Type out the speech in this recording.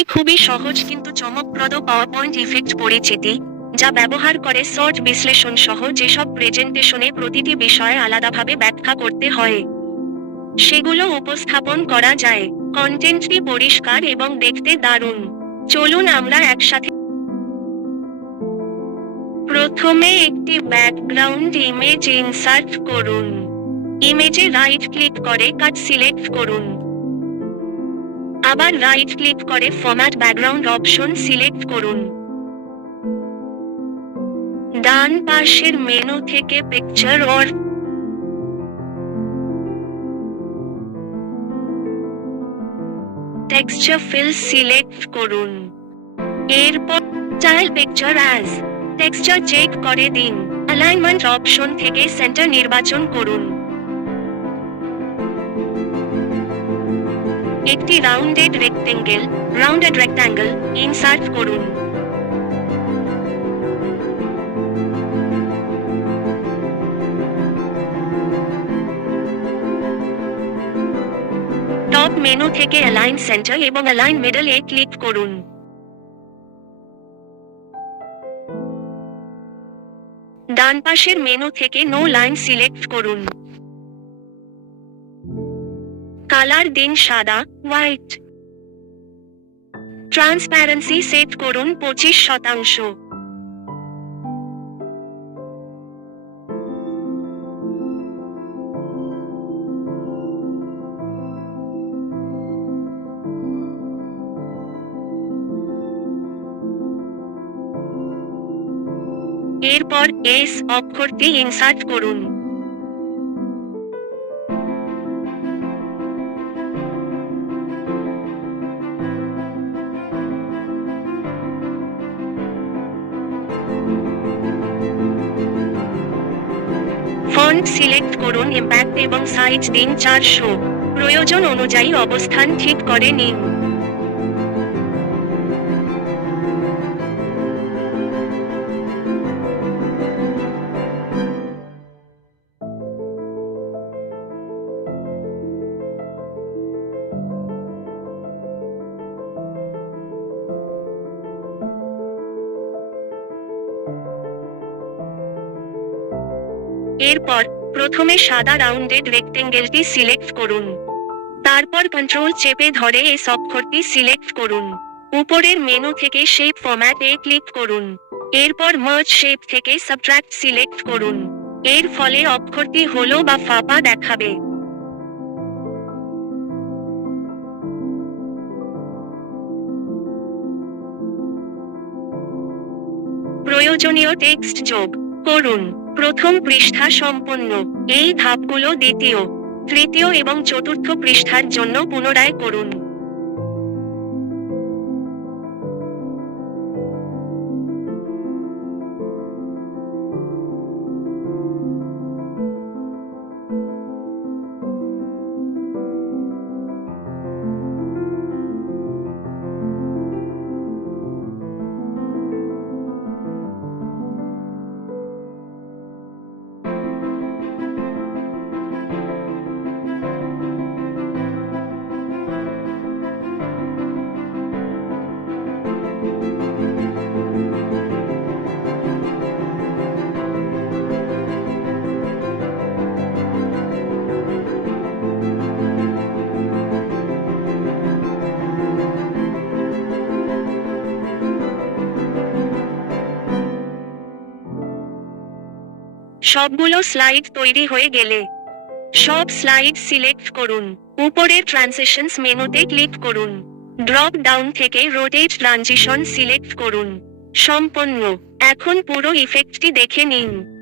একটি খুবই সহজ কিন্তু চমকপ্রদ পাওয়ারপয়েন্ট ইফেক্ট পরিচিতি, যা ব্যবহার করে শর্ট বিশ্লেষণ সহ যেসব প্রেজেন্টেশনে প্রতিটি বিষয় আলাদাভাবে ব্যাখ্যা করতে হয় সেগুলো উপস্থাপন করা যায়। কন্টেন্টটি পরিষ্কার এবং দেখতে দারুণ। চলুন আমরা একসাথে। প্রথমে একটি ব্যাকগ্রাউন্ড ইমেজ ইনসার্ট করুন। ইমেজে রাইট ক্লিক করে কাট সিলেক্ট করুন। আবার রাইট ক্লিক করে ফরম্যাট ব্যাকগ্রাউন্ড অপশন সিলেক্ট করুন। ডান পাশের মেনু থেকে picture or texture fill select করুন। এরপর style picture as texture check করে দিন। অ্যালাইনমেন্ট অপশন থেকে সেন্টার নির্বাচন করুন। একটি রাউন্ডেড রেক্ট্যাঙ্গেল ইনসার্ট করুন। টপ মেনু থেকে অ্যালাইন সেন্টার এবং অ্যালাইন মিডল এ ক্লিক করুন। ডান পাশের মেনু থেকে নো লাইন সিলেক্ট করুন। কালার দিন সাদা, হোয়াইট। ট্রান্সপ্যারেন্সি সেট করুন 25%। এরপর এস অক্ষরটি ইনসার্ট করুন। ফন্ট সিলেক্ট করুন, ইম্প্যাক্ট এবং সাইজ দিন 400। প্রয়োজন অনুযায়ী অবস্থান ঠিক করে নিন। এরপর প্রথমে সাদা রাউন্ডেড রেক্ট্যাঙ্গেলটি সিলেক্ট করুন। তারপর কন্ট্রোল চেপে ধরে এস অক্ষরটি সিলেক্ট করুন। উপরের মেনু থেকে শেপ ফরম্যাট এ ক্লিক করুন। এরপর মার্জ শেপ থেকে সাবট্রাক্ট সিলেক্ট করুন। এর ফলে অক্ষরটি হলো বা ফাঁপা দেখাবে। প্রয়োজনীয় টেক্সট যোগ করুন। প্রথম পৃষ্ঠা সম্পূর্ণ। এই ধাপগুলো দ্বিতীয়, তৃতীয় এবং চতুর্থ পৃষ্ঠার জন্য পুনরায় করুন। সবগুলো স্লাইড তৈরি হয়ে গেলে সব স্লাইড সিলেক্ট করুন। উপরের ট্রানজিশনস মেনুতে ক্লিক করুন। ড্রপ ডাউন থেকে রোটেট ট্রানজিশন সিলেক্ট করুন। সম্পন্ন। এখন পুরো ইফেক্টটি দেখে নিন।